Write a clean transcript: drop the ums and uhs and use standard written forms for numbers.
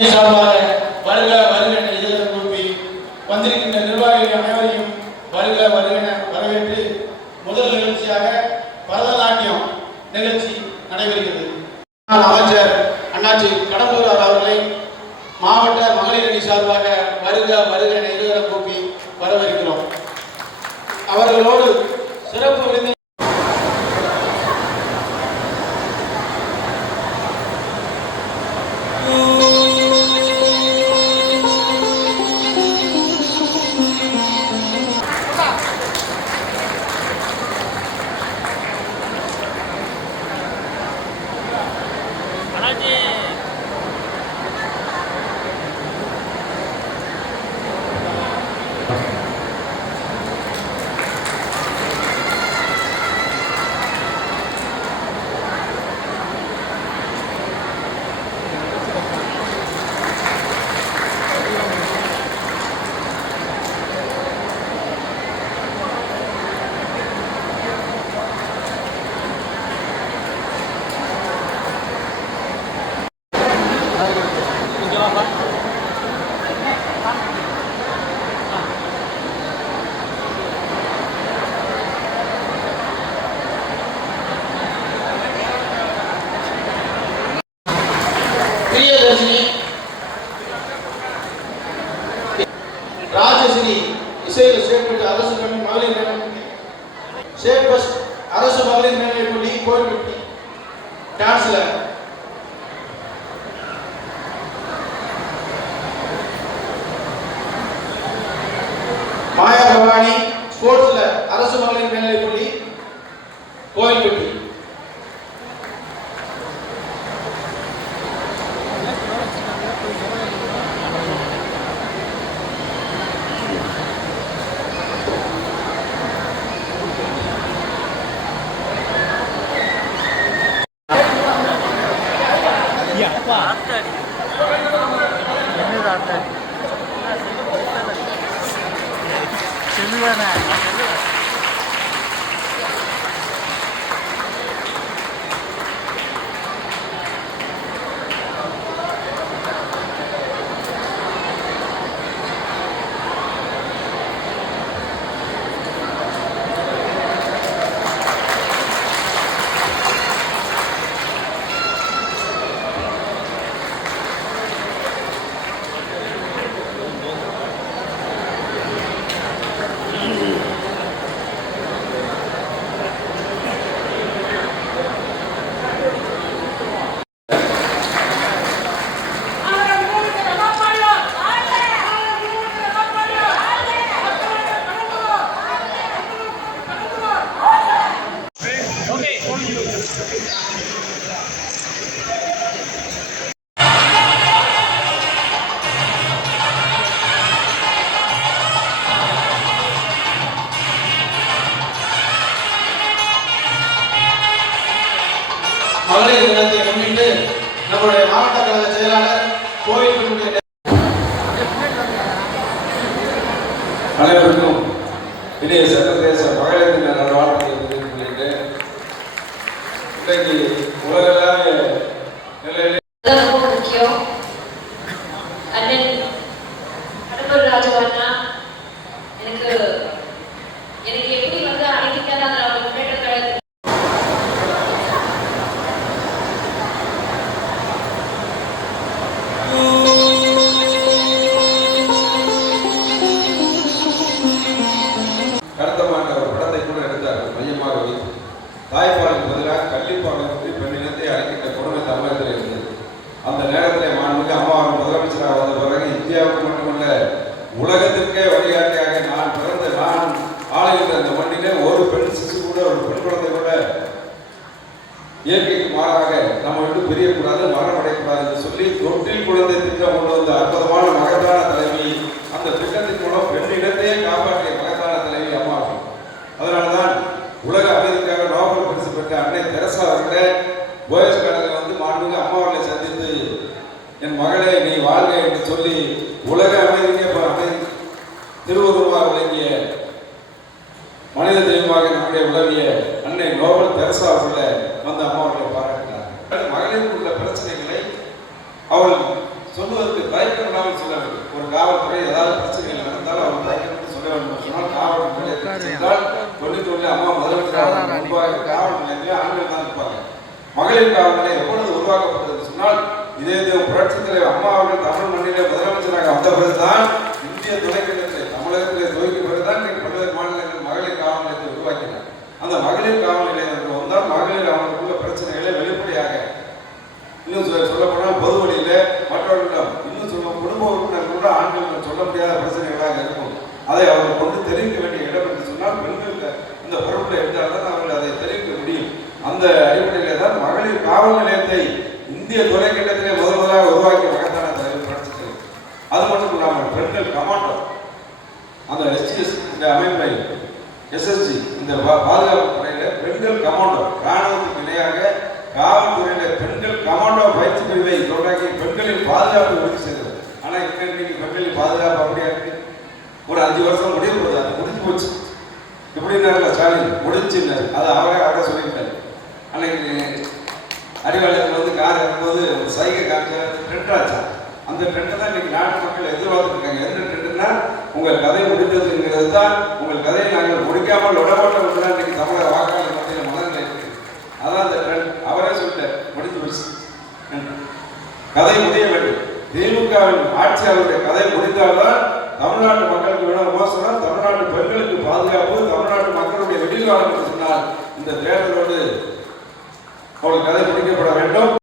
சார்பாக வருக வருக என இதயம் கூப்பி வந்திருக்கின்ற நிர்வாகிகள் அனைவரையும் வருக வருக என வரவேற்று முதல் நிகழ்ச்சியாக பரதநாட்டியம் நிகழ்ச்சி நடைபெறுகிறது. அமைச்சர் அண்ணாச்சி கடம்பூரார் அவர்களை மாவட்ட மகளிர் அணி சார்பாக வருக வருக என இதயம் கூப்பி வரவேற்கிறோம். அவர்களோடு சிறப்பு விருந்தினர் ராஜஸ்ரீ இசையில் சேர்ப்பட்டு அரசு மகளிர் சேர்பஸ்ட் அரசு மகளிர் மேல்நிலைப் பள்ளி கோயில்பட்டி டான்ஸ்ல மாயா பவானி ஸ்போர்ட்ஸ்ல அரசு மகளிர் மேல்நிலைப் பள்ளி கோயில்பட்டி. மகளிர் தினத்தை முன்னிட்டு நம்முடைய மாவட்ட கழக செயலாளர் கோயில் அனைவருக்கும் இடையே சர்வதேச மகளிர் தின நல்வாழ்த்துக்களை தெரிவித்துள்ளேன். இன்றைக்கு உலகளாவிய நிலையிலே முக்கியம் அண்ணன் கடம்பூர் ராஜவண்ணா எனக்கு எப்படி வந்து அனைத்துக்கான முன்னேற்ற கழகத்தில் தாய்ப்பாலுக்கு பதிலாக கள்ளிப்பாலை பற்றி பெண்ணினத்தை அழைக்கின்ற கொடுமை தமிழகத்தில் இருந்தது. அந்த நேரத்தில் மாண்புமிகு அம்மா முதலமைச்சராக வந்த பிறகு இந்தியாவுக்கு மட்டுமல்ல உலகத்திற்கே வழிகாட்டியாக நான் ஆளுகின்ற அந்த மண்ணிலே ஒரு பெண் சிசு கூட ஒரு பெண் குழந்தை கூட இயற்கைக்கு மாறாக நம்ம விட்டு பிரியக்கூடாது மரணமடையக்கூடாது என்று சொல்லி தொட்டில் குழந்தை திட்டம் கொண்டு வந்த அற்புதமான மகத்தான தலைவி. அந்த திட்டத்தின் மூலம் பெண் இனத்தையே காப்பாற்றிய மகத்தான தலைவி அம்மா. அதனால்தான் உலக அமைதிக்காக நோபல் பரிசு பெற்ற அன்னை தெரசா அவர்களே போயஸ் கார்டனில் வந்து மாண்புமிகு அம்மா அவர்களை சந்தித்து என் மகளே நீ வாழ்க என்று சொல்லி உலக அமைதிக்கு திருவுருவாக விளங்கிய மனித தெய்வமாக நம்முடைய உலகிய அன்னை நோபல் தெரசா அவர்களை வந்து அம்மா அவர்களை பாராட்டினார். மகளிருக்கு உள்ள பிரச்சனைகளை அவள் சொல்லுவதற்கு தயக்கம் இல்லாமல் சொல்ல வேண்டும். ஒரு காவல்துறை ஏதாவது பிரச்சனைகள் நடந்தாலும் அவர் தயக்கப்பட்டு சொல்ல வேண்டும். சொன்னால் காவல் நிலையத்தில் சென்றால் 91 அம்மா முதலமைச்சர் முன்பாக காவல் நிலையத்திலே ஆண்கள் தான் இருப்பாங்க. மகளிர் காவல் நிலையம் எப்பொழுது உருவாக்கப்பட்டது சொன்னால் இதே புரட்சித் தலைவர் அம்மா அவர்கள் தமிழ் மண்ணிலே முதலமைச்சராக வந்த பிறகுதான் இந்திய துணைக்கண்டத்திலே தமிழகத்திலே துவக்கிய பிறகுதான் பல்வேறு மாநிலங்கள் மகளிர் காவல் நிலையத்தை உருவாக்கினார். அந்த மகளிர் காவல் நிலையம் வந்தால் மகளிர் அவர்களுக்குள்ள பிரச்சனைகளை வெளிப்படையாக இன்னும் சொல்லப்போனால் பொது வழியில மற்றவர்களிடம் இன்னும் சொல்ல குடும்ப உறுப்பினர் கூட ஆண்கள் சொல்ல முடியாத பிரச்சனைகளாக இருக்கும். அதை அவர்கள் கொண்டு தெரிவிக்க வேண்டிய இடம் என்று சொன்னால் பெண்கள் இந்த பொறுப்பில் எடுத்தால்தான் அவர்கள் அதை தெரிவிக்க முடியும். அந்த அடிப்படையிலே தான் மகளிர் காவல் நிலையத்தை இந்திய துணைக்கண்டத்திலே முதலாக உருவாக்கிய மகத்தான தலைவர் புரட்சித் தலைவர். அது மட்டும் இல்லாமல் பெண்கள் கமாண்டோ அந்த எஸ்டிஎஸ் இந்த அமைப்பை எஸ்எஸ்ஜி இந்த பாதுகாப்பு படையில பெண்கள் கமாண்டோ ராணுவத்துக்கு இணையாக காவல்துறையில பெண்கள் கமாண்டோ பயிற்சி பிரிவை தொடங்கி பெண்களின் பாதுகாப்பு உறுதி செய்தது. ஆனா இன்னைக்கு பெண்களின் பாதுகாப்பு அப்படியா இருக்கு? ஒரு 5 வருஷம் முடிய போகுது, அது முடிஞ்சு போச்சு. இப்படின்னாருல ஸ்டாலின் முடிஞ்சுன்னாரு, அதை அவரே சொல்லிட்டாரு. அன்னைக்கு அறிவாலயத்தில் வந்து கார் இருக்கும்போது ஒரு சைகை காமிச்ச ட்ரெண்ட் ஆச்சா. அந்த ட்ரெண்டை தான் இன்னைக்கு நாட்டு மக்கள் எதிர்பார்த்துட்டு இருக்காங்க. என்ன ட்ரெண்டுன்னா உங்கள் கதை முடிந்ததுங்கிறது தான். உங்கள் கதையை நாங்கள் முடிக்காமல் விடமாட்டோம் என்றுதான் இன்னைக்கு தமிழக வாக்காளர் மத்தியில் மனநிலை இருக்கு. அதான் அந்த ட்ரெண்ட். அவரே சொல்லிட்டார் முடிஞ்சு போச்சு, கதை முடிய வேண்டும். திமுகவின் ஆட்சி அவருடைய கதை முடிந்தால்தான் தமிழ்நாட்டு மக்களுக்கு விட மோசம், தமிழ்நாட்டு பெண்களுக்கு பாதுகாப்பு, தமிழ்நாட்டு மக்களுடைய வெடிகாலம் என்று சொன்னால் இந்த தேர்தலோடு அவர்கள் கதை முடிக்கப்பட வேண்டும்.